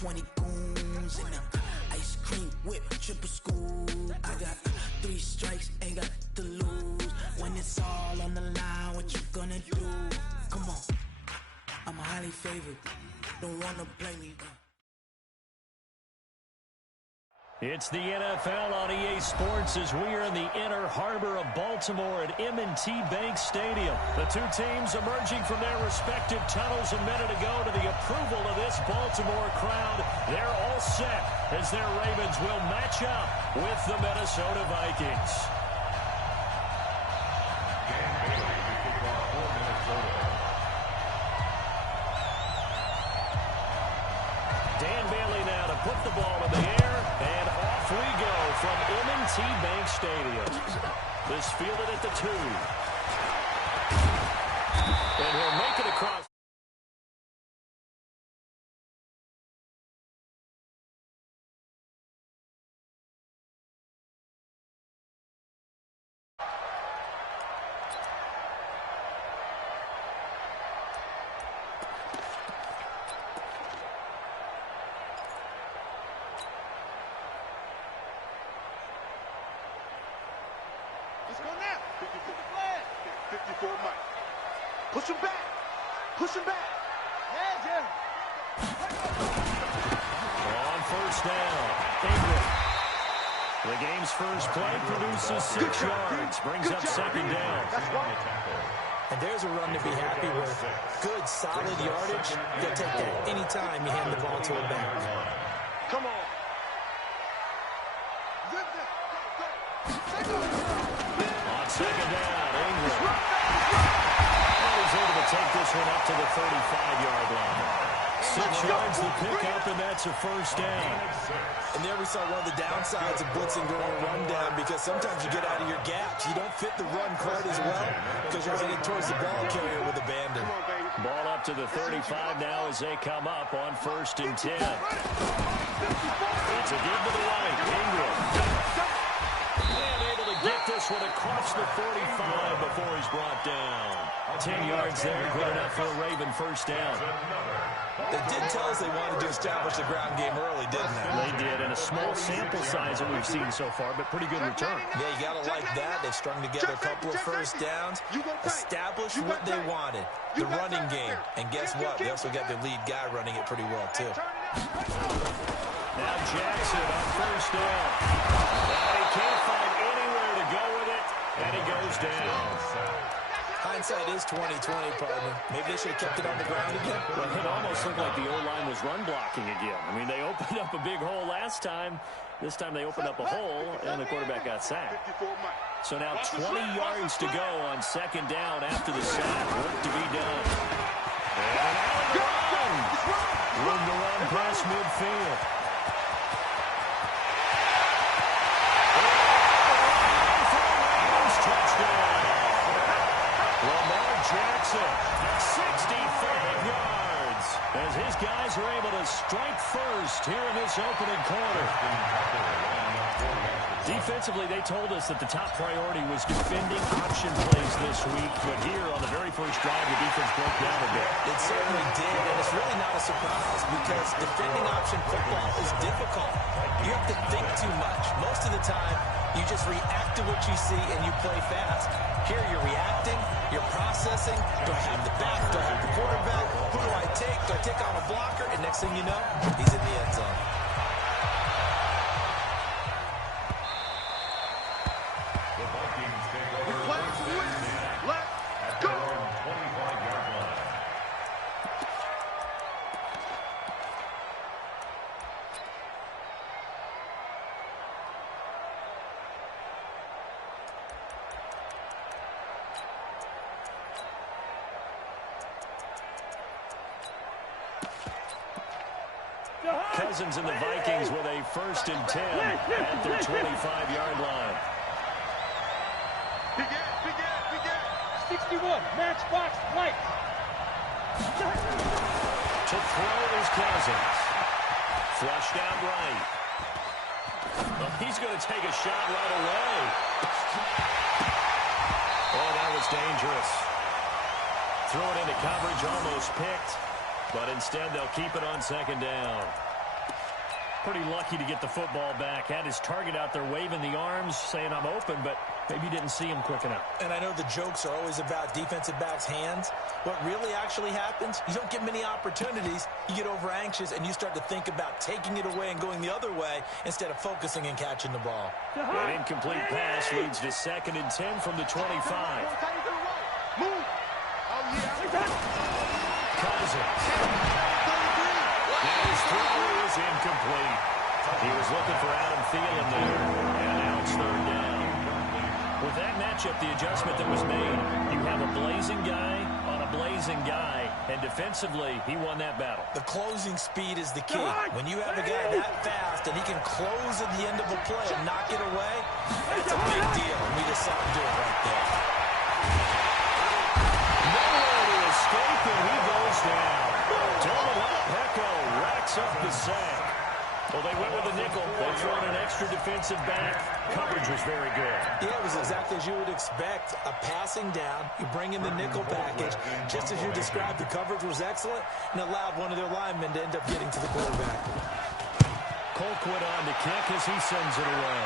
20 goons in the ice cream whip, triple scoop. I got 3 strikes, ain't got to lose. When it's all on the line, what you gonna do? Come on, I'm highly favored. Don't wanna blame me. It's the NFL on EA Sports as we are in the inner harbor of Baltimore at M&T Bank Stadium. The two teams emerging from their respective tunnels a minute ago to the approval of this Baltimore crowd. They're all set as their Ravens will match up with the Minnesota Vikings. Dan Bailey now to put the ball in the air, and off we go from M&T Bank Stadium. This fielded at the 2. And he'll make it across. Let's go now. 54 Mike. Push him back. Push him back. Yeah, Jim. On first down, Ingram. The game's first play produces 6 yards. Brings up second down. And there's a run to be happy with. Good, solid yardage. You'll take that any time you hand the ball to a back. Come on. On second down, Ingram. And he's able to take this one up to the 35-yard line. 6 yards to pick up, and that's a first down. And there we saw one of the downsides of blitzing during a rundown, because sometimes you get out of your gaps. You don't fit the run quite as well because you're headed towards the ball carrier with abandon. Ball up to the 35 now as they come up on first and 10. It's a give to the right. Ingram. And able to get this one across the 45 before he's brought down. 10 yards there, good enough for a Raven first down. They did tell us they wanted to establish the ground game early, didn't they? They did, and a small sample size that we've seen so far, but pretty good return. Yeah, you got to like that. They've strung together a couple of first downs, established what they wanted, the running game. And guess what? They also got their lead guy running it pretty well, too. Now Jackson on first down. And he can't find anywhere to go with it, and he goes down. Hindsight is 20/20, partner. Maybe they should have kept it on the ground again. Well, it almost looked like the O-line was run blocking again. I mean, they opened up a big hole last time. This time they opened up a hole, and the quarterback got sacked. So now 20 yards to go on second down after the sack. Work to be done. And run! Room to run past midfield. Jackson, 65 yards, as his guys are able to strike first here in this opening quarter. Defensively, they told us that the top priority was defending option plays this week, but here on the very first drive, the defense broke down a bit. It certainly did, and it's really not a surprise because defending option football is difficult. You have to think too much. Most of the time, you just react to what you see and you play fast. Here you're reacting, you're processing. Do I have the back? Do I have the quarterback? Who do I take? Do I take on a blocker? And next thing you know, he's in the end zone. Cousins and the Vikings with a first and 10 at their 25-yard line. 61, matchbox white. To throw is Cousins. Flushed out right. Well, he's going to take a shot right away. Oh, that was dangerous. Throw it into coverage, almost picked. But instead, they'll keep it on second down. Pretty lucky to get the football back. Had his target out there waving the arms, saying I'm open, but maybe didn't see him quick enough. And I know the jokes are always about defensive backs' hands. What really actually happens, you don't get many opportunities. You get over anxious, and you start to think about taking it away and going the other way instead of focusing and catching the ball. An incomplete pass leads to 2nd and 10 from the 25. Move. Oh, yeah. Cousins. His throw is incomplete. He was looking for Adam Thielen there, and now it's 3rd down. With that matchup, the adjustment that was made, you have a blazing guy on a blazing guy, and defensively, he won that battle. The closing speed is the key. When you have a guy that fast and he can close at the end of a play and knock it away, that's a big deal, and we just saw him do it right there. Nowhere to escape, and he goes down. Pecco racks up the sack. Well, they went with a nickel. They threw in an extra defensive back. Coverage was very good. Yeah, it was exactly as you would expect. A passing down, you bring in the nickel package. Just as you described, the coverage was excellent and allowed one of their linemen to end up getting to the quarterback. Colquitt on to kick as he sends it away.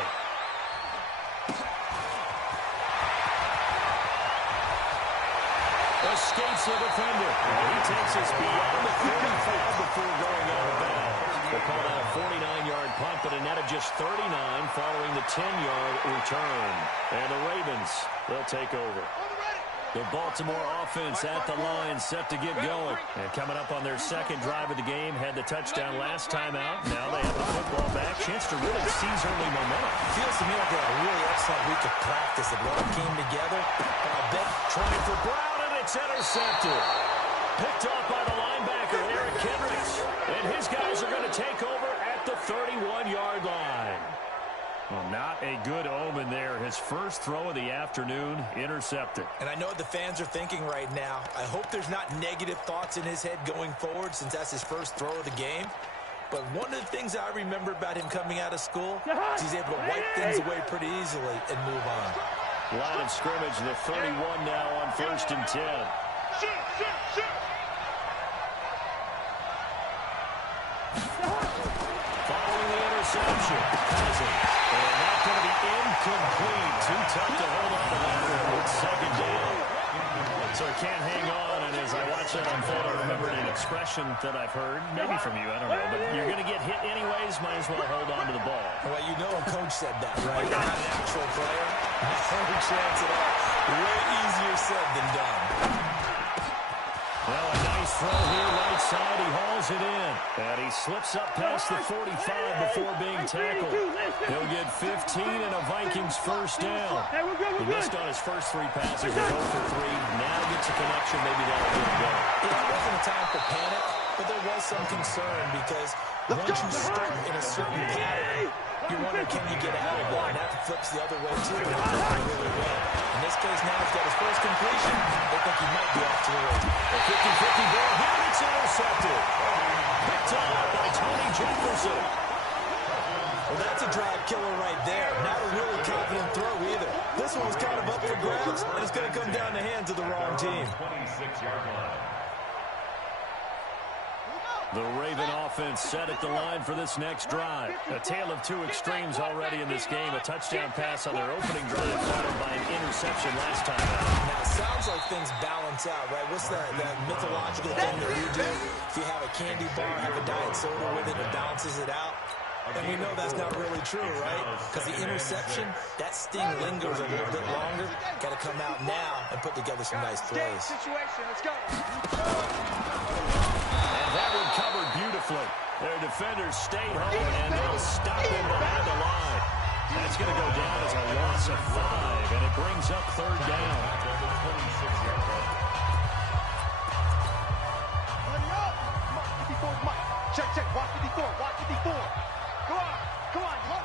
Escapes the defender. He takes us beyond the 35 before going out of bounds. They'll call that a 49-yard punt, but a net of just 39 following the 10-yard return. And the Ravens, they'll take over. The Baltimore offense at the line, set to get going. And coming up on their 2nd drive of the game, had the touchdown last time out. Now they have the football back. Chance to really seize early momentum. Feels to me like they had a really excellent week of practice. It all came together. I bet trying for Brown, and it's intercepted. Picked off by the linebacker, Eric Kendricks. And his guys are going to take over at the 31-yard line. Well, not a good omen there. His first throw of the afternoon, intercepted. And I know what the fans are thinking right now. I hope there's not negative thoughts in his head going forward since that's his first throw of the game. But one of the things I remember about him coming out of school is he's able to wipe things away pretty easily and move on. Line of scrimmage, the 31 now on 1st and 10. Following the interception, Cousins. And that's going to be incomplete. Too tough to hold on to that one with 2nd down. So he can't hang on, and as I watch that unfold, I remembered an expression that I've heard, maybe from you, I don't know, but you're going to get hit anyways, might as well hold on to the ball. Well, you know a coach said that, right? You're not an actual player. No chance at all. Way easier said than done. Well, a nice throw here, right side. He hauls it in. And he slips up past the 45 before being tackled. He'll get 15 and a Vikings first down. He missed on his first 3 passes. He's 0 for 3. Now gets a connection. Maybe that'll get him going. Yeah, it wasn't a time for panic, but there was some concern because once you start in a certain pattern, you wonder, can you get out of it? And that flips the other way, too. And it's working really well. In this case, now he's got his first completion. They think he might be off to the race. A 50-50 ball here. It's intercepted. Picked up by Tony Jefferson. Well, that's a drive killer right there. Not a really confident throw either. This one was kind of up for grabs, and it's going to come down the hands of the wrong team. 26-yard line. The Raven offense set at the line for this next drive. A tale of 2 extremes already in this game. A touchdown pass on their opening drive, followed by an interception last time out. Now, it sounds like things balance out, right? What's that mythological thing that you do? If you have a candy bar, have a diet soda with it, it balances it out. And we know that's not really true, right? Because the interception, that sting lingers a little bit longer. Got to come out now and put together some nice plays. Let's go. That one covered beautifully. Their defenders stayed home, and they'll stop him behind the line. That's going to go down as a loss of 5, and it brings up 3rd down. Check. Watch 54. Come on. On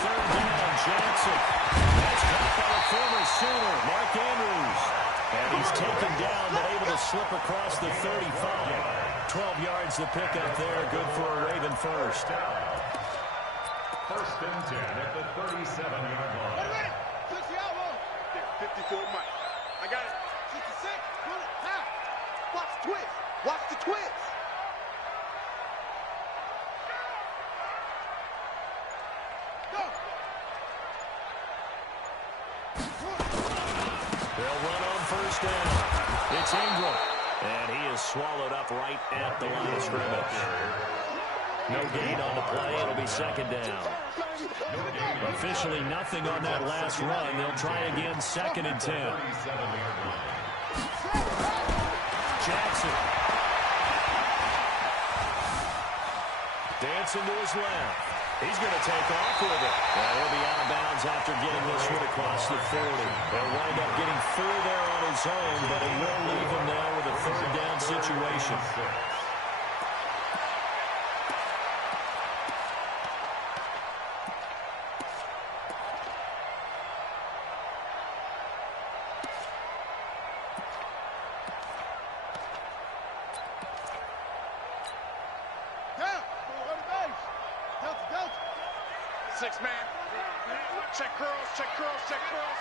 3rd down, Jackson. That's caught by the former Sooner, Mark Andrews. And he's taken down, but able to slip across the 35. 12 yards the pickup there. Good for a Raven first. 1st and 10 at the 37-yard line. 54 Mike. I got it. 66. Pull it. Now. Watch the twist. They'll run on first down. It's Ingram. And he is swallowed up right at the line of scrimmage. No gain on the play. It'll be second down. Officially nothing on that last run. They'll try again, second and 10. Jackson. Dancing to his left. He's going to take off with it. Well, he'll be out of bounds after getting this one across the 40. They'll wind up getting 4 there on his own, but it will leave him now with a third down situation. Six-man. Check curls, check curls, check curls.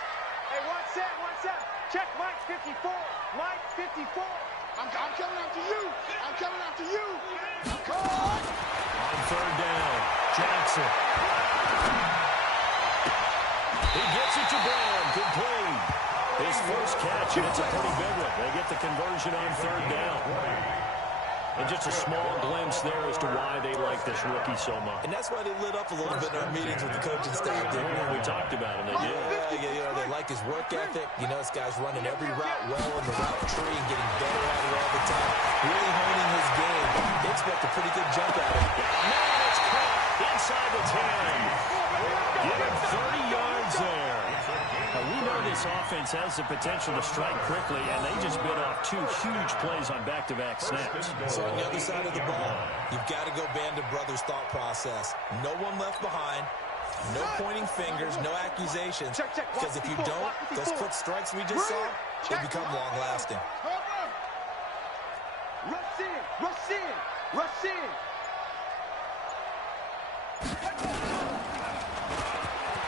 Hey, one set. Check Mike 54. Mike 54. I'm coming after you. I'm coming after you. On third down, Jackson. He gets it to Brown, complete. His first catch, and it's a pretty big one. They get the conversion on third down. And just a small glimpse there as to why they like this rookie so much. And that's why they lit up a little bit in our meetings with the coaching staff, didn't they? We talked about him, they did. Yeah, you know, they like his work ethic. You know, this guy's running every route well in the route tree and getting better at it all the time. Really honing his game. They expect a pretty good jump at him. Man, it's caught inside the 10. Give him 30 yards there. Now, we know this offense has the potential to strike quickly, and they just bit off 2 huge plays on back-to-back snaps. So on the other side of the ball, you've got to go Band of Brothers thought process. No one left behind. No pointing fingers, no accusations. Because if you don't, those quick strikes we just saw, they become long-lasting. Rush in, rush in, rush in.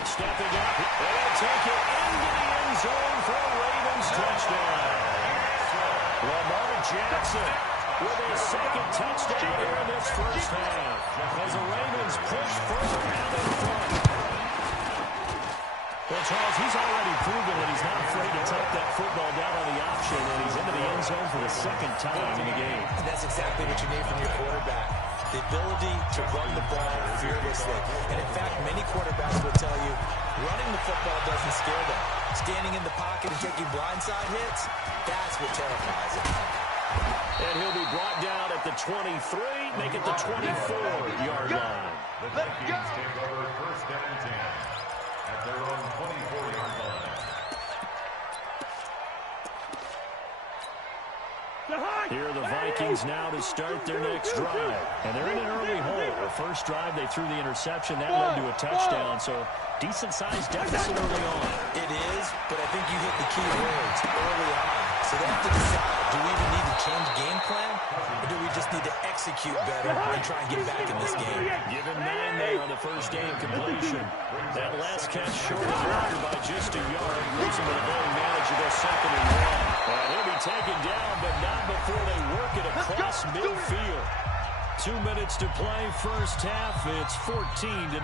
Stepping up, they'll take it into the end zone for a Ravens touchdown. Lamar Jackson with his second touchdown here in this first half as the Ravens push further out in front. Well, Charles, he's already proven that he's not afraid to take that football down on the option, and he's into the end zone for the second time in the game. And that's exactly what you need from your quarterback. The ability to run the ball fearlessly. And in fact, many quarterbacks will tell you running the football doesn't scare them. Standing in the pocket and taking blindside hits, that's what terrifies them. And he'll be brought down at the 23, make it the 24-yard line. The Vikings take over first down 10 at their own 24-yard line. Here are the Vikings now to start their next drive. And they're in an early hole. The first drive, they threw the interception. That led to a touchdown, so decent-sized deficit early on. It is, but I think you hit the key words early on. So they have to decide, do we even need to change game plan, or do we just need to execute better and try and get back in this game? Give him 9 there on the first game completion. That last catch short of the record by just a yard. Moves him to the very manageable second and 1. And he'll be taken down, but not before they work it across midfield. 2 minutes to play first half. It's 14-0.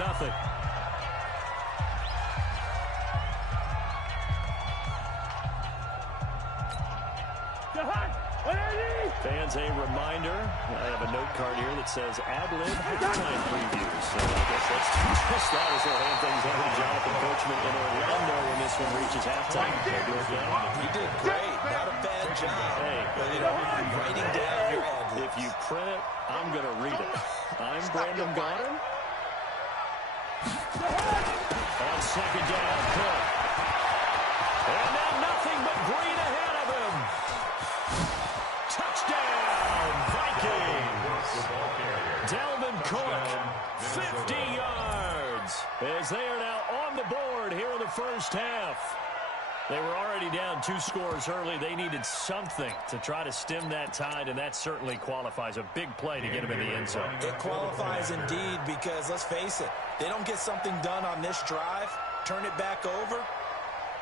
Fans, a reminder, I have a note card here that says ad-lib halftime previews. So I guess let's do just that as we'll hand things over to Jonathan Coachman in Orlando when this one reaches halftime. You did great. Not a bad job. Hey, but, you know, writing down your ad-libs. If you print it, I'm going to read it. I'm Brandon Goddard. On second down, Cook. And now nothing but green ahead of him. Touchdown, Vikings. Delvin Cook, 50 yards. As they are now on the board here in the first half. They were already down 2 scores early. They needed something to try to stem that tide, and that certainly qualifies. A big play to get them in the end zone. It qualifies indeed because, let's face it, they don't get something done on this drive, turn it back over,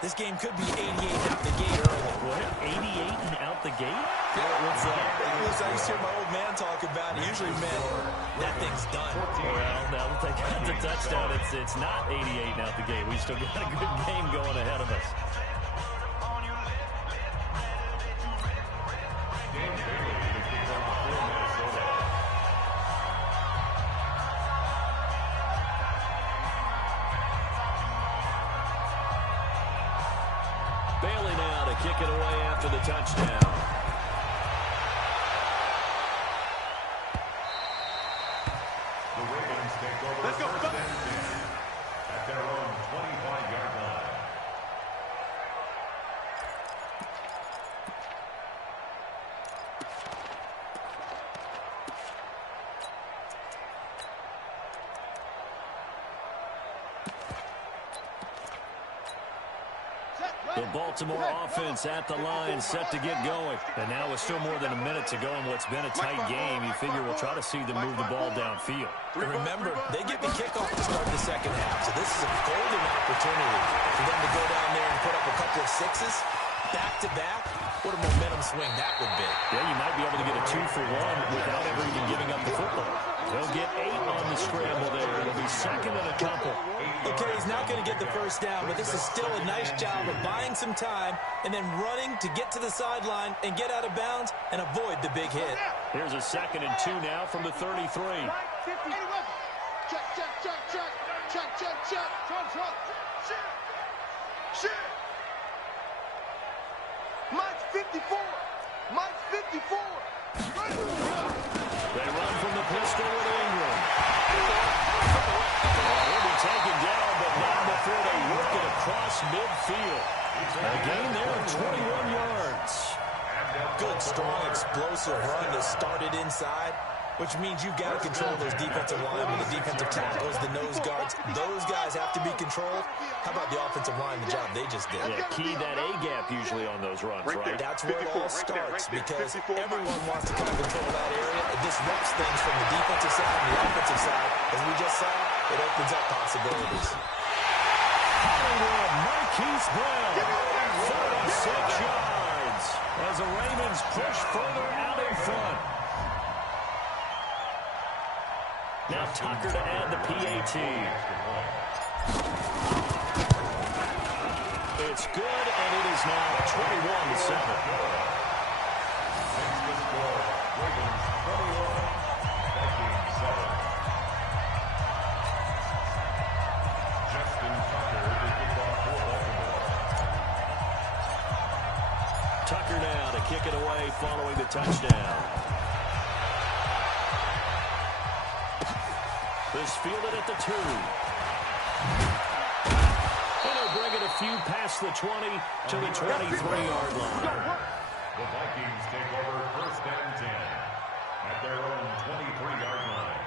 this game could be 88 out the gate early. What, 88 and out the gate? Yeah, what's that? I used to hear my old man talk about it. Usually meant that thing's done. Well, now that they got the touchdown, it's not 88 and out the gate. We still got a good game going ahead of us. Bailey now to kick it away after the touchdown. The Ravens take over. Let's go. First and 10 at their own 25-yard line. The Baltimore offense at the line, set to get going. And now with still more than a minute to go in what's been a tight game, you figure we'll try to see them move the ball downfield. And remember, they get the kickoff to start the second half, so this is a golden opportunity for them to go down there and put up a couple of sixes back-to-back. What a momentum swing that would be. Yeah, you might be able to get a 2-for-1 without ever even giving up the football. They'll get 8 on the scramble there. It'll be second and a couple. Okay, he's not going to get the first down, but this is still a nice job of buying some time and then running to get to the sideline and get out of bounds and avoid the big hit. Here's a 2nd and 2 now from the 33. Check, check, check, check. Check, check, check. Shit. Mike's 54. Mike's 54. They run from the pistol with Ingram. He'll be taken down, but not before they work it across midfield. A gain there of 21 yards. Good, strong, explosive run that started inside, which means you've got to control those defensive linemen, the defensive tackles, the nose guards. Those guys have to be controlled. How about the offensive line, the job they just did? Yeah, key that A-gap usually on those runs, right? That's where it all starts, because everyone wants to kind of control that area. It disrupts things from the defensive side and the offensive side. As we just saw, it opens up possibilities. Hollywood, Marquise Brown, 46 yards as the Ravens push further out in front. Now Tucker to add the PAT. It's good, and it is now 21-7. Ravens 21, Vikings 7. Justin Tucker to kick off for Baltimore. Tucker now to kick it away following the touchdown. This fielded at the 2. And they'll bring it a few past the 20 to the 23-yard line. The Vikings take over first and 10 at their own 23-yard line.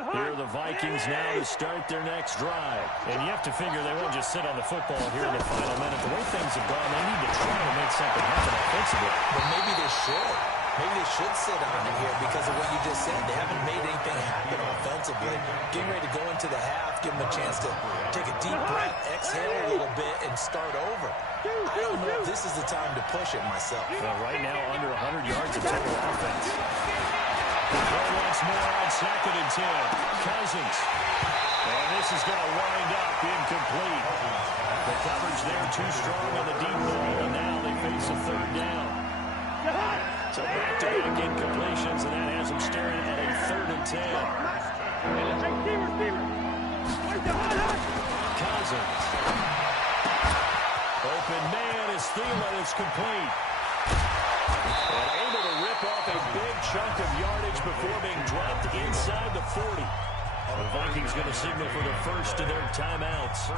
Here are the Vikings now to start their next drive. And you have to figure they won't just sit on the football here in the final minute. The way things have gone, they need to try to make something happen offensively. But maybe they should. Maybe they should sit on it here because of what you just said. They haven't made anything happen offensively. Getting ready to go into the half, give them a chance to take a deep breath, exhale a little bit, and start over. I don't know if this is the time to push it myself. Well, right now, under 100 yards of total offense. Once more on 2nd and 10. Cousins. And this is going to wind up incomplete. The coverage there too strong on the deep ball, and now they face a 3rd down. So back-to-back incompletions, and that has them staring at a 3rd and 10. Cousins. Open man is Thielen. It's complete. And able to rip off a big chunk of yardage before being dropped inside the 40. The Vikings going to signal for the first of their timeouts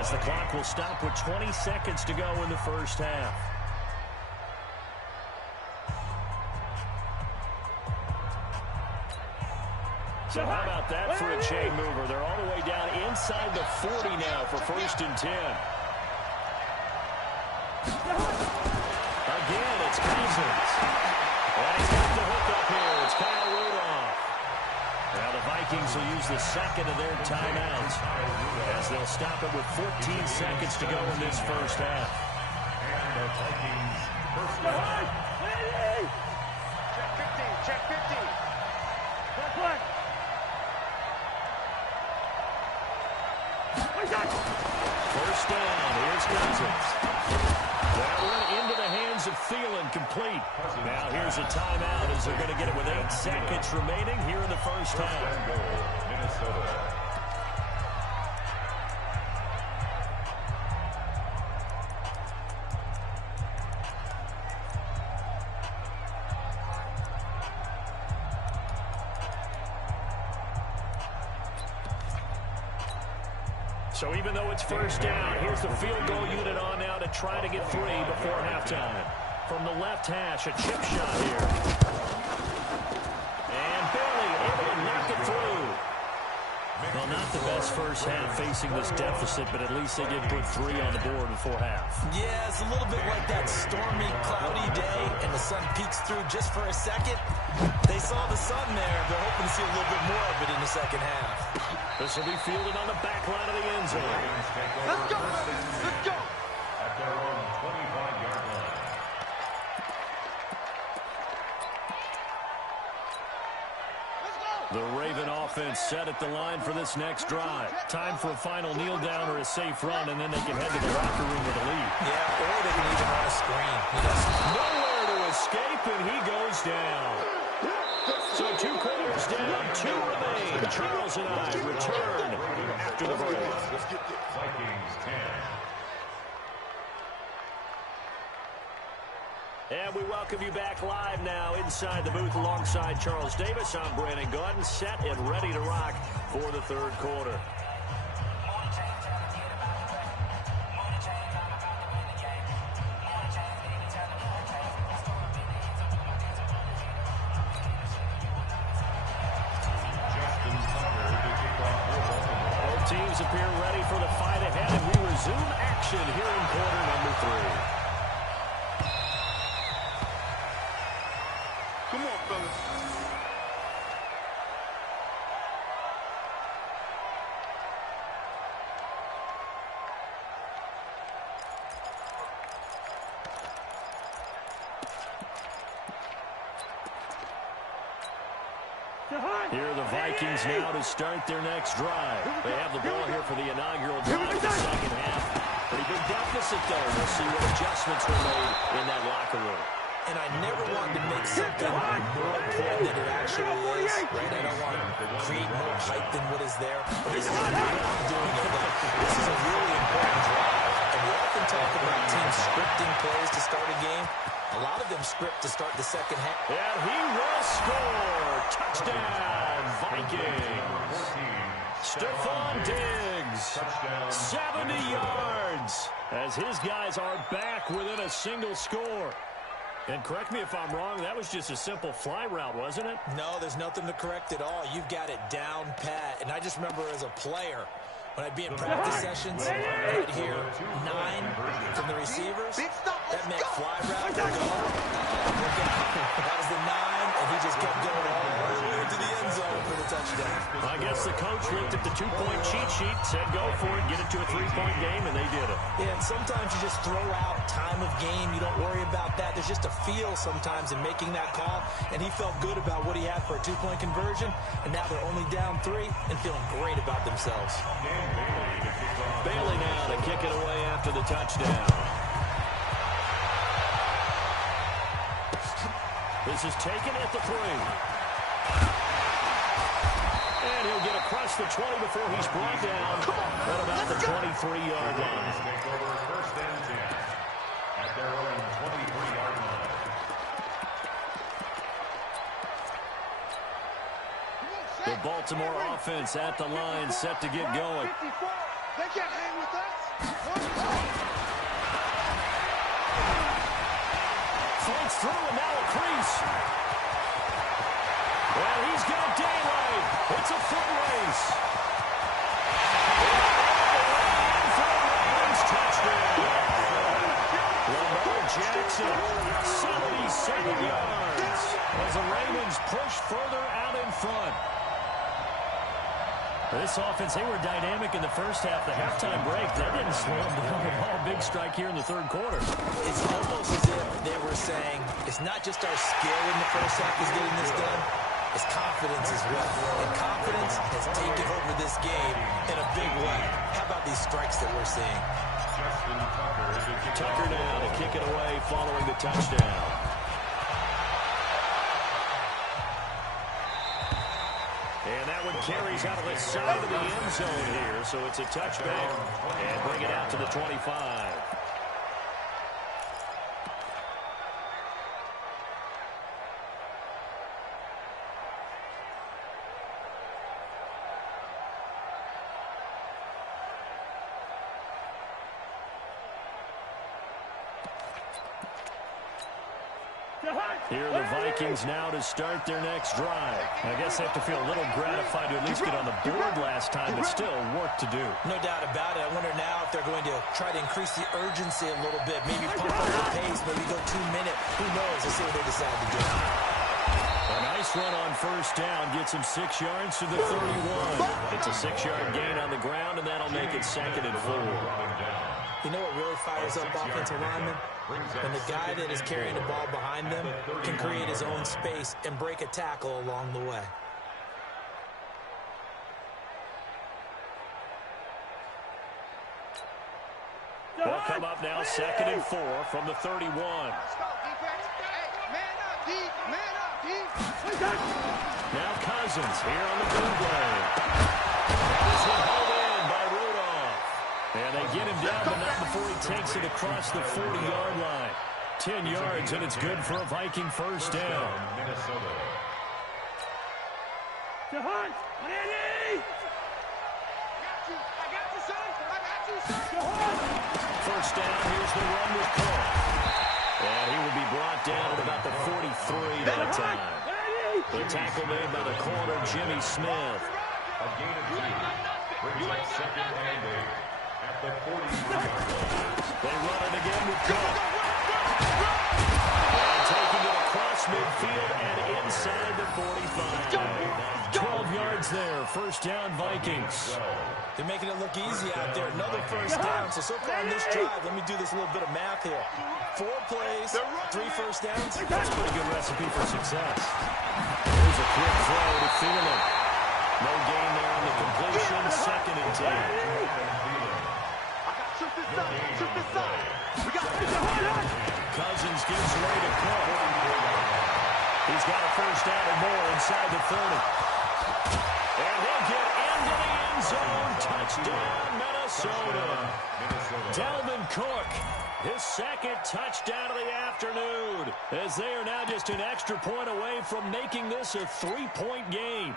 as the clock will stop with 20 seconds to go in the first half. So how about that for a chain mover? They're all the way down inside the 40 now for 1st and 10. Again, it's Cousins. And he's got the hook up here. It's Kyle Rudolph. Now the Vikings will use the 2nd of their timeouts as they'll stop it with 14 seconds to go in this first half. And the Vikings first down. Check 15. Check one. First down. Here's Cousins. That went into the hands of Thielen, complete. Now here's a timeout as they're going to get it with 8 seconds remaining here in the first half. Minnesota. So even though it's first down, here's the field goal unit on now to try to get 3 before halftime. From the left hash, a chip shot here. And barely able to knock it through. Well, not the best first half facing this deficit, but at least they did put 3 on the board before half. Yeah, it's a little bit like that stormy, cloudy day, and the sun peeks through just for a second. They saw the sun there. They're hoping to see a little bit more of it in the second half. This will be fielded on the back line of the end zone. Let's go. Let's go. At their own 25-yard line. The Raven offense set at the line for this next drive. Time for a final kneel down or a safe run, and then they can head to the locker room with a lead. Yeah, or they can even run a screen. Nowhere to escape, and he goes down. So 2 quarters down, 2 remain. Charles and I return after the break. Vikings 10. And we welcome you back live now inside the booth alongside Charles Davis. I'm Brandon Gordon, set and ready to rock for the third quarter. Both teams appear ready for the fight ahead, and we resume action here in quarter number 3. Come on, fellas. Here are the Vikings now to start their next drive. They have the ball here for the inaugural drive of the second half. Pretty big deficit, though. We'll see what adjustments were made in that locker room. And I never wanted to make something more important than it actually is, right? I don't want to create more hype than what is there. But this is a good way of doing it. This is a really important drive. And we often talk about teams scripting plays to start a game. A lot of them script to start the second half. And he will score. Touchdown, Vikings. Stephon Diggs, 70 yards, as his guys are back within a single score. And correct me if I'm wrong, that was just a simple fly route, wasn't it? No, there's nothing to correct at all. You've got it down pat. And I just remember as a player, when I'd be in practice sessions, I'd hear 9 from the receivers. That meant fly route. That was the 9, and he just kept going all the way to the end zone for the touchdown. I guess the coach looked at the 2-point cheat sheet, said go for it, get it to a 3-point game, and they did it. Yeah, and sometimes you just throw out time of game. You don't worry about that. There's just a feel sometimes in making that call, and he felt good about what he had for a 2-point conversion, and now they're only down 3 and feeling great about themselves. Bailey now to kick it away after the touchdown. This is taken at the 3. And he'll get across the 20 before he's brought down at about the 23-yard line. Take over first and 10 at their own 23-yard line. The Baltimore offense at the line, set to get going. 54. They can't hang with us. Floats through and now a crease. Well, he's got daylight. It's a foot race. Touchdown. Lamar Jackson, 77 yards. As the Ravens push further out in front. This offense, they were dynamic in the first half. The halftime break, that didn't slow them down at all. Big strike here in the third quarter. It's almost as if they were saying, it's not just our skill in the first half is getting this done, it's confidence as well. And confidence has taken over this game in a big way. How about these strikes that we're seeing? Tucker now to kick it away following the touchdown. that one carries out of the side of the end zone here, so it's a touchback and bring it out to the 25. Here are the Vikings now to start their next drive. I guess they have to feel a little gratified to at least get on the board last time, but still work to do. No doubt about it. I wonder now if they're going to try to increase the urgency a little bit, maybe pump up the pace, maybe go 2 minutes. Who knows? Let's see what they decide to do. A nice run on first down gets him 6 yards to the 31. It's a 6-yard gain on the ground, and that'll make it 2nd and 4. You know what really fires up offensive linemen? When the guy that is carrying the ball behind them can create his own space and break a tackle along the way. They'll come up now 2nd and 4 from the 31. Let's go, defense. Hey, man up, D. Man up, D. Now Cousins here on the bootleg. This one held in by Rudolph. And they get him down, but not before he takes it across the 40-yard line. 10 yards, and it's good for a Viking first down. Minnesota. To Hunt. Manny. I got you, son. I got you, son. To Hunt. First down, here's the run with Cook. And he will be brought down at about the 43 that time. The tackle made by the corner, Jimmy Smith. A gain of 2. Brings up 2nd and 8 at the 40-yard line. They run it again with Cook. And taking it across midfield and inside the 45. 12 yards there. First down, Vikings. They're making it look easy out there. Another first down. So far on this drive, let me do this little bit of math here. 4 plays, 3 first downs. That's a pretty good recipe for success. Here's a quick throw to Thielen. No gain there on the completion. 2nd and 10. Shoot this side. Shoot this side. We got Cousins gives way to Cook. He's got a first down or more inside the 30. And he'll get into the end zone. Touchdown, Minnesota. Dalvin Cook, his 2nd touchdown of the afternoon, as they are now just an extra point away from making this a 3-point game.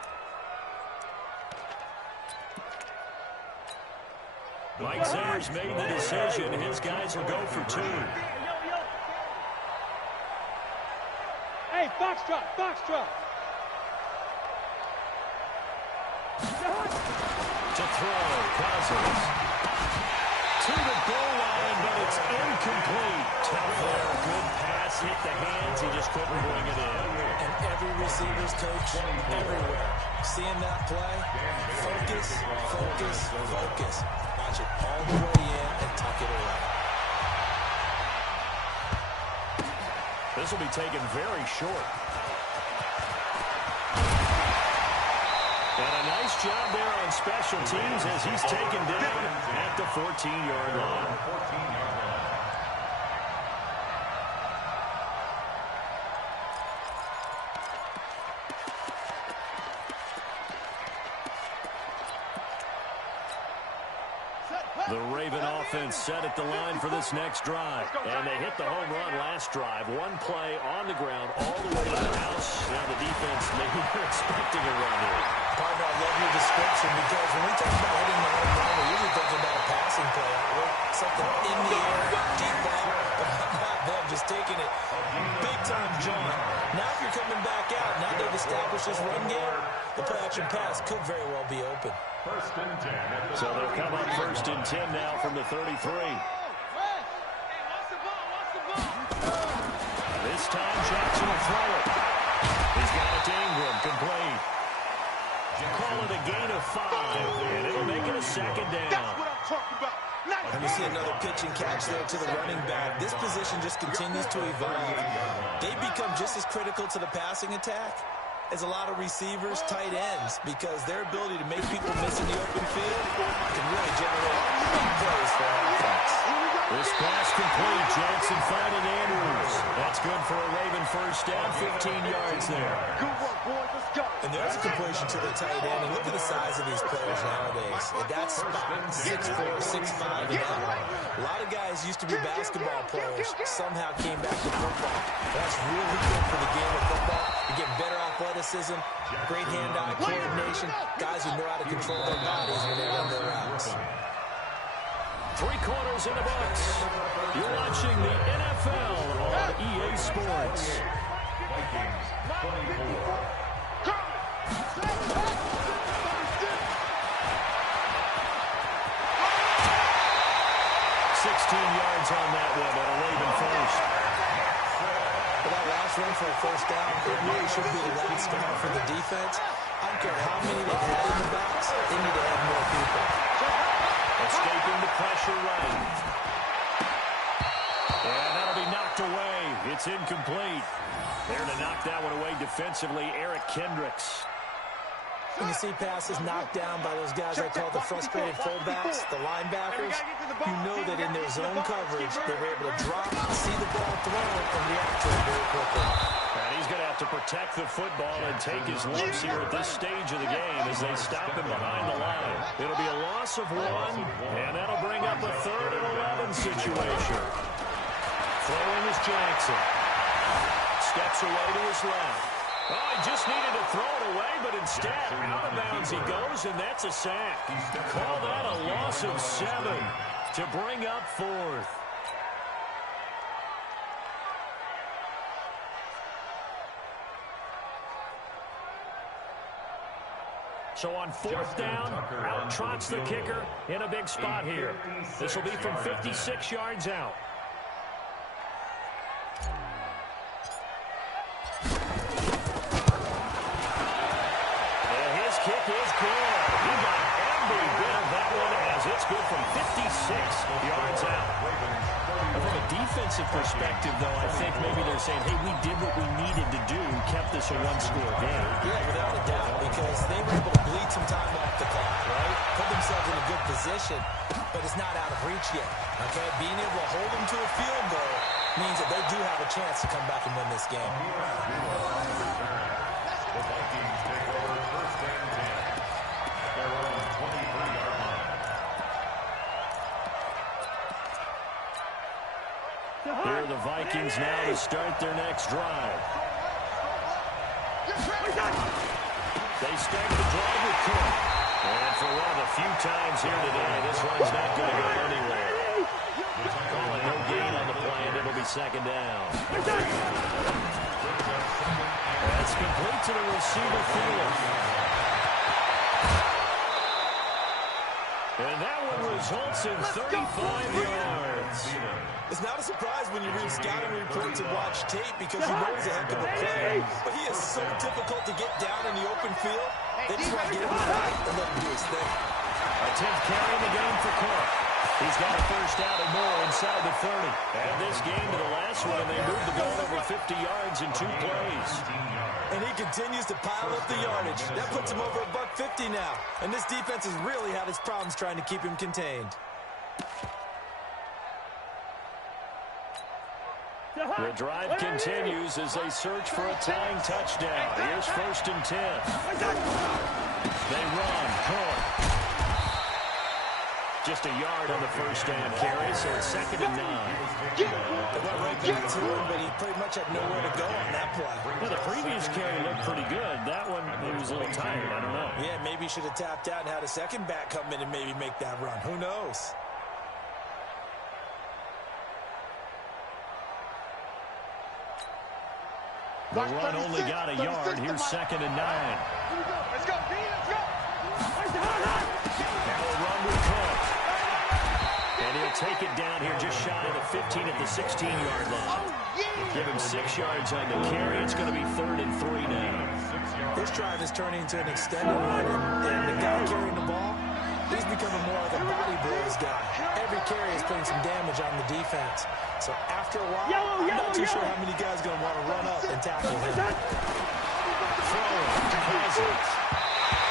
Mike Zimmer's made the decision. His guys will go for 2. Hey, foxtrot, foxtrot. To throw, Cousins. To the goal line, but it's incomplete. Tough there, good pass, hit the hands. He just couldn't bring it in. And every receiver's coach, everywhere, seeing that play, focus, focus, focus. Watch it all the way in and tuck it away. This will be taken very short. And a nice job there on special teams as he's taken down at the 14-yard line. The Raven offense set at the line for this next drive. And they hit the home run last drive. 1 play on the ground all the way to the house. Now the defense, maybe they're expecting a run here. Partner, I love your description because when we talk about hitting the home run, we're usually thinking about a passing play. Something in the air, deep ball, but not them just taking it big time, John. Now if you're coming back out, now they've established this run game, the play-action pass could very well be open. First and 10. So they'll come up 1st and 10 now from the 33. This time Jackson will throw it. He's got it to Ingram, complete. Call it a gain of 5, and it'll make it a 2nd down. That's what I'm talking about. And we see another pitch and catch there to the running back. This position just continues to evolve. They become just as critical to the passing attack as a lot of receivers, tight ends, because their ability to make people miss in the open field can really generate big plays for our offense. This pass complete. Johnson finding Andrews. That's good for a Raven first down, 15 yards there. Good work, boys. Let's go. And there's a completion to the tight end. And look at the size of these players nowadays. At that spot, 6'4", 6'5", and up. A lot of guys used to be basketball players, somehow came back to football. That's really good for the game of football. You get better athleticism, great hand-eye coordination, guys who know how to control their bodies when they run their routes. 3 quarters in the books. You're watching the NFL on EA Sports. Vikings, 24. 16 yards on that one on a Raven first. For that last run for a first down, it really should be the last down for the defense. I don't care how many they've had in the box, they need to add more people. Escaping the pressure right. And that'll be knocked away. It's incomplete. There to knock that one away defensively, Eric Kendricks. When you see passes knocked down by those guys I call the frustrated fullbacks, the linebackers, you know that in their zone coverage, they were able to drop, see the ball thrown, and react to it very quickly. And he's going to have to protect the football and take his lumps here at this stage of the game as they stop him behind the line. It'll be a loss of 1, and that'll bring up a 3rd and 11 situation. Throwing is Jackson. Steps away to his left. Oh, he just needed to throw it away, but instead, out of bounds he goes, and that's a sack. Call that a loss of 7 to bring up 4th. So on 4th down, out trots the kicker in a big spot here. This will be from 56 yards out. It's good from 56 yards out. From a defensive perspective, though, I think maybe they're saying, hey, we did what we needed to do, kept this a 1-score game. Yeah, without a doubt, because they were able to bleed some time off the clock, right? Put themselves in a good position, but it's not out of reach yet, okay? Being able to hold them to a field goal means that they do have a chance to come back and win this game. The Vikings take over 1st and 10 at their own 23-yard line. Here are the Vikings now to start their next drive. They start the drive with Cook. And for one of the few times here today, this one's not going to go anywhere. Calling no gain on the play, and it'll be 2nd down. That's complete to the receiver field. And that one results in 35 yards. It's not a surprise when you read scouting reports and watch tape because you know he's a heck of a player. But he is so difficult to get down in the open field. They just want to get him out and let him do his thing. A 10th carry in the game for Cook. He's got a first down and more inside the 30. And this game to the last one, and they moved the ball over 50 yards in 2 plays. And he continues to pile up the yardage. That puts him over $150 now. And this defense has really had its problems trying to keep him contained. The drive continues as they search for a tying touchdown. Here's 1st and 10. They run. Cook. Just a yard on the first down carry, so it's 2nd and 9. They went right back to him, but he pretty much had nowhere to go on that play. Well, the previous carry looked pretty good. That one, he was a little tired. I don't know. Yeah, maybe he should have tapped out and had a second back come in and maybe make that run. Who knows? The run only got a yard. Here's 2nd and 9. Let's go, D, let's go. Now a run with Cook. And he'll take it down here just shy of the 15 at the 16-yard line. Give him 6 yards on the carry. It's going to be 3rd and 3 now. This drive is turning into an extended one, and the guy carrying the ball, he's becoming more like a body blows guy. Every carry is putting some damage on the defense. So after a while, I'm not too sure how many guys are going to want to run up and tackle him. Throwing, Cousins.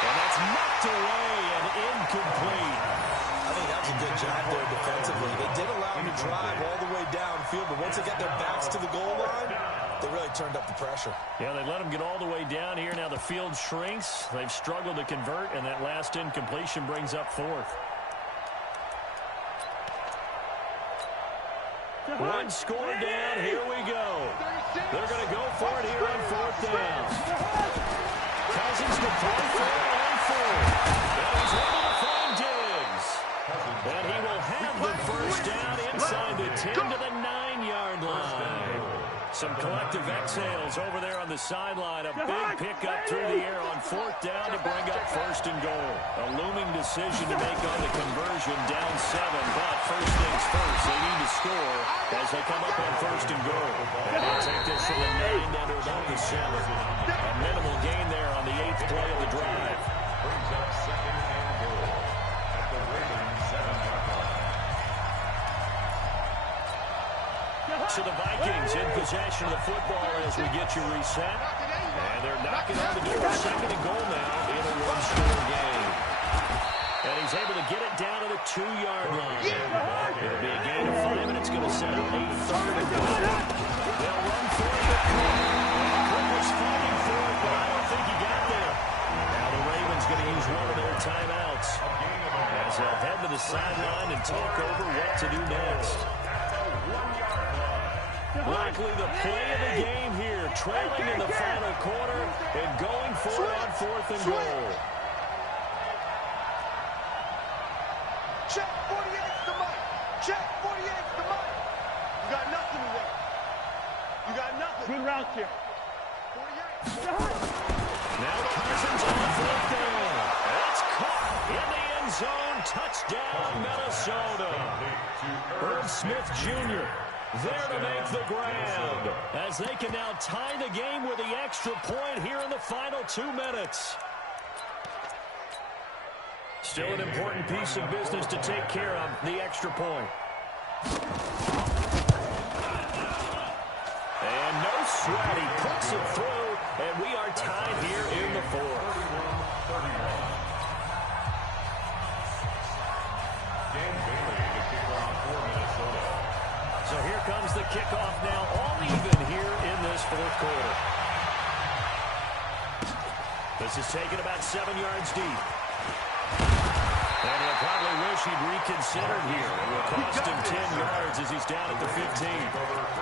And that's knocked away and incomplete. I think that was a good job there defensively. They did allow him to drive all the way downfield, but once they got their backs to the goal line, They really turned up the pressure. Yeah, they let them get all the way down here. Now the field shrinks. They've struggled to convert, and that last incompletion brings up fourth. One score down. Here we go. They're going to go for it here on fourth down. Cousins to throw for it on fourth. And he's able to find Diggs. And he will have the first down inside the 10 to the 9-yard line. Some collective exhales over there on the sideline. A big pickup through the air on fourth down to bring up first and goal. A looming decision to make on the conversion, down 7. But first things first, they need to score as they come up on first and goal. And they'll take this from the 9 down to about the 7. A minimal gain there on the 8th play of the drive. Brings up second and goal at the Ravens 7-yard line. So the Vikings in possession of the football as we get you reset. And they're knocking on the door. Second and goal now in a one-score game. And he's able to get it down to the 2-yard line. It'll be a gain of 5, and it's going to set up a third and goal. They'll run for it. Cook was fighting for it, but I don't think he got there. Now the Ravens going to use one of their timeouts as they'll head to the sideline and talk over what to do next. Likely the play of the game here, trailing in the final quarter and going for it on fourth and goal. Check 48's the mic. Check 48's the mic. You got nothing today. You got nothing. Good route here. 48. Now Cousins on fourth down. It's caught in the end zone. Touchdown, Minnesota. Irv Smith Jr. there to make the grab as they can now tie the game with the extra point here in the final 2 minutes. Still an important piece of business to take care of, the extra point. And no sweat, he puts it through, and we are tied here in the fourth. So here comes the kickoff now, all even here in this fourth quarter. This is taken about 7 yards deep. And he'll probably wish he'd reconsidered here. It will cost him 10 yards as he's down at the 15.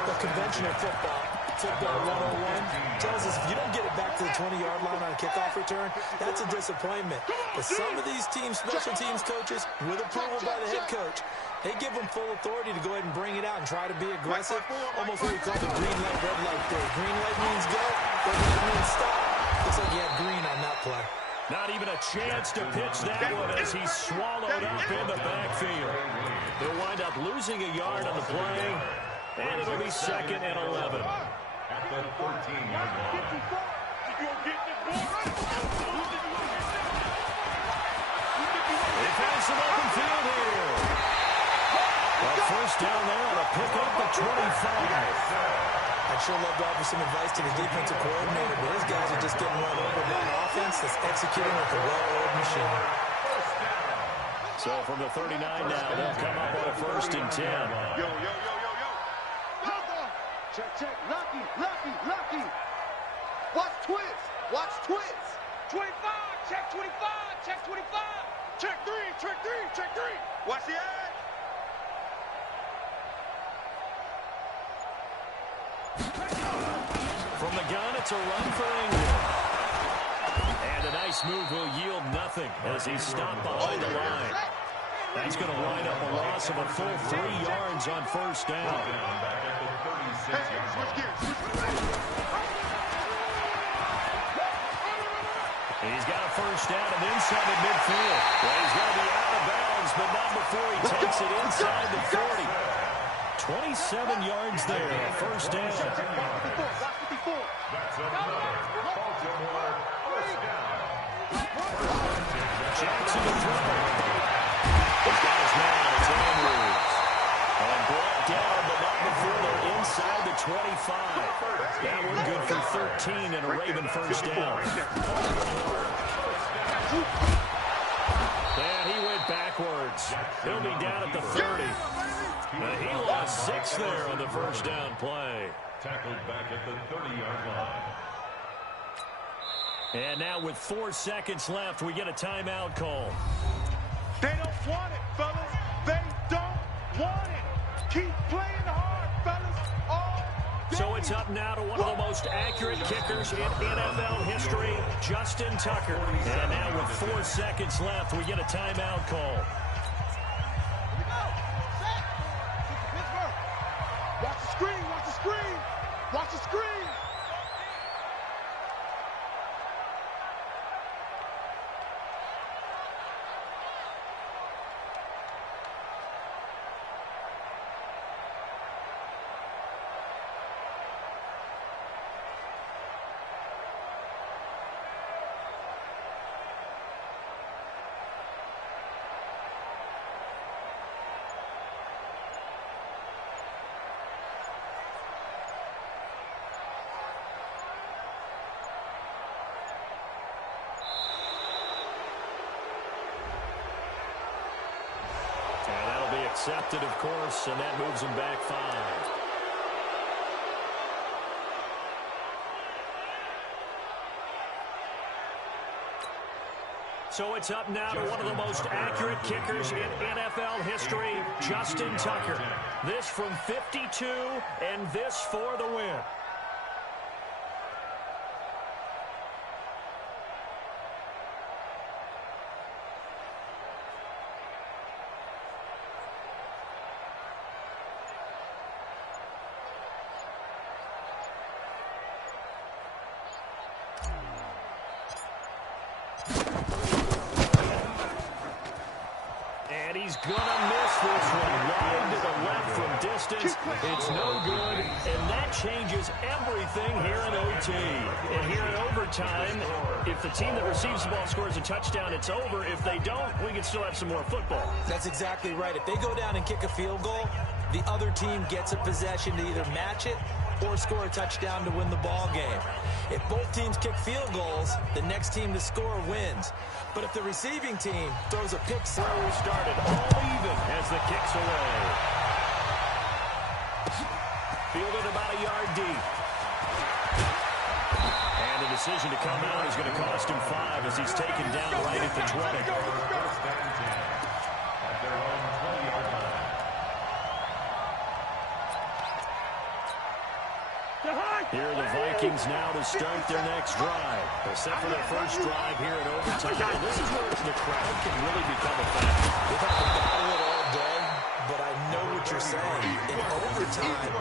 The conventional football 101 tells us if you don't get it back to the 20-yard line on a kickoff return, that's a disappointment. But some of these teams, special teams coaches, with approval by the head coach, they give them full authority to go ahead and bring it out and try to be aggressive. Almost what we call the green light, red light day. Green light means go, red light means stop. Looks like he had green on that play. Not even a chance to pitch that one as he's swallowed up in the backfield. They'll wind up losing a yard on the play, and it'll be second and 11. At the 14-yard line. They found some open field here. A first down there on a pickup at 25. I'd sure love to offer some advice to the defensive coordinator, but his guys are just getting run over by an offense that's executing like a well-oiled machine. So from the 39 now, they'll come up on a first and 10. Yo. Check. Lucky. Watch twist. 25, check 25, check 25. Check three. Watch the edge. From the gun, it's a run for England. And a nice move will yield nothing as he's stopped behind the line. That's going to wind up a loss of a full 3 yards on first down. Back at the 36-yard line. He's got a first down and inside the midfield. Well, he's going to be out of bounds, but not before he takes it inside the 40. 27 yards there, first down. That's another Baltimore first down. Jackson to throw. He's got his man, it's Andrews. And brought down, but not before they're inside the 25. That one good for 13 and a Raven first down. And he went backwards. He'll be down at the 30. He lost 6 there on the first down play. Tackled back at the 30-yard line. And now with 4 seconds left, we get a timeout call. They don't want it, fellas. They don't want it. Keep playing hard, fellas. All day. So it's up now to one of the most accurate kickers in NFL history, Justin Tucker. And now with 4 seconds left, we get a timeout call. Here we go. Set. Pittsburgh. Watch the screen. Watch the screen. Watch the screen. And that'll be accepted, of course, and that moves him back 5. So it's up now to one of the most accurate kickers in NFL history, Justin Tucker. This from 52, and this for the win. And he's going to miss this one. Wide to the left from distance. It's no good. And that changes everything here in OT. And here in overtime, if the team that receives the ball scores a touchdown, it's over. If they don't, we can still have some more football. That's exactly right. If they go down and kick a field goal, the other team gets a possession to either match it or score a touchdown to win the ball game. If both teams kick field goals, the next team to score wins. But if the receiving team throws a pick, where we started, all even as the kick's away. Fielded about a yard deep. And the decision to come out is going to cost him 5 as he's taken down right at the 20. First down and 10 at their own 20-yard line. Here are the Vikings now to start their next drive. They're set for their first drive here in overtime. This is where the crowd can really become a factor. We've had to battle it all day, but I know what you're saying. In overtime,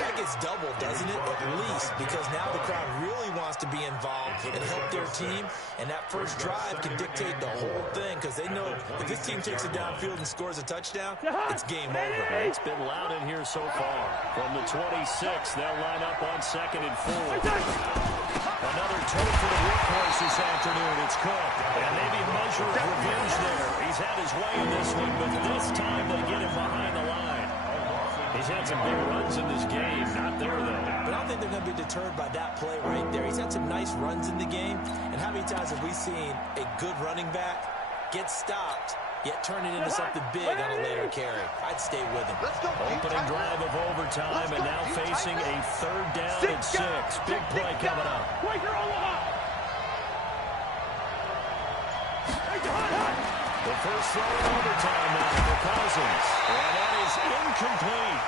that gets doubled, doesn't it? At least, because now the crowd really wants to be involved and help their team, and that first drive can dictate the whole thing, because they know if this team takes it downfield and scores a touchdown, it's game over. It's been loud in here so far. From the 26, they'll line up on 2nd and 4. Another toe for the workhorse this afternoon. It's Cook. And maybe a measure of revenge there. He's had his way in this one, but this time they get him behind the line. He's had some big runs in this game. Not there, though. But I don't think they're going to be deterred by that play right there. He's had some nice runs in the game. And how many times have we seen a good running back get stopped, yet turn it into something big on a later carry? I'd stay with him. Opening drive of overtime, and now facing a 3rd down and 6. Big play coming up. The first throw in overtime now for Cousins. And that is incomplete.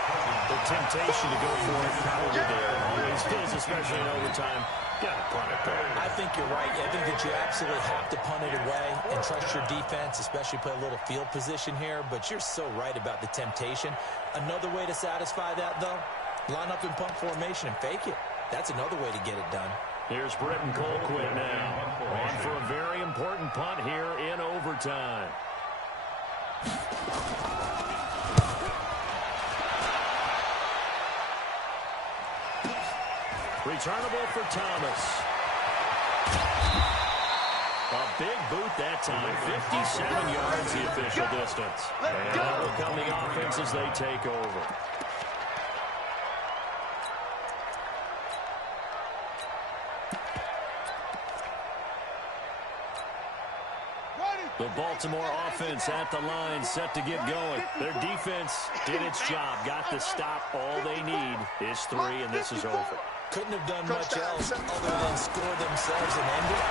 The temptation to go for it probably there. Always is, especially in overtime. Got to punt it there. I think you're right. I think that you absolutely have to punt it away and trust your defense, especially play a little field position here. But you're so right about the temptation. Another way to satisfy that, though, line up in punt formation and fake it. That's another way to get it done. Here's Britton Colquitt now. On for a very important punt here in overtime. Returnable for Thomas. A big boot that time. 57 yards the official distance. And that will come the offense as they take over. The Baltimore offense at the line, set to get going. Their defense did its job, got the stop. All they need is 3, and this is over. Couldn't have done much else other than score themselves and end it.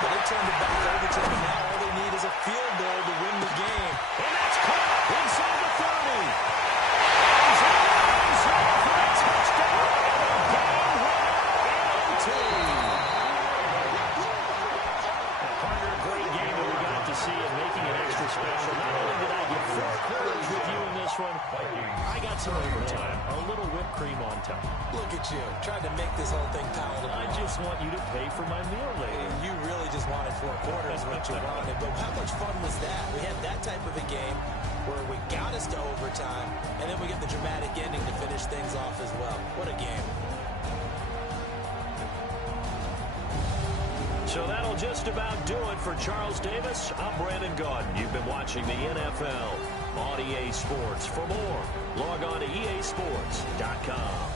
But they turned it back over to them, and now all they need is a field goal to win the game. And that's caught inside the 30. He's in the end zone for a touchdown. And a game-winning OT. A great game that we got to see and making it extra special. Not only did I get 4 quarters with you in this one, I got some overtime. A little whipped cream on top. Look at you, trying to make this whole thing palatable. I just want you to pay for my meal later. You really just wanted 4 quarters, what you wanted. But how much fun was that? We had that type of a game where we got us to overtime, and then we get the dramatic ending to finish things off as well. What a game. So that'll just about do it for Charles Davis. I'm Brandon Gaudin. You've been watching the NFL on EA Sports. For more, log on to easports.com.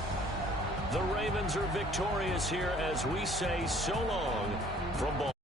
The Ravens are victorious here as we say so long from Baltimore.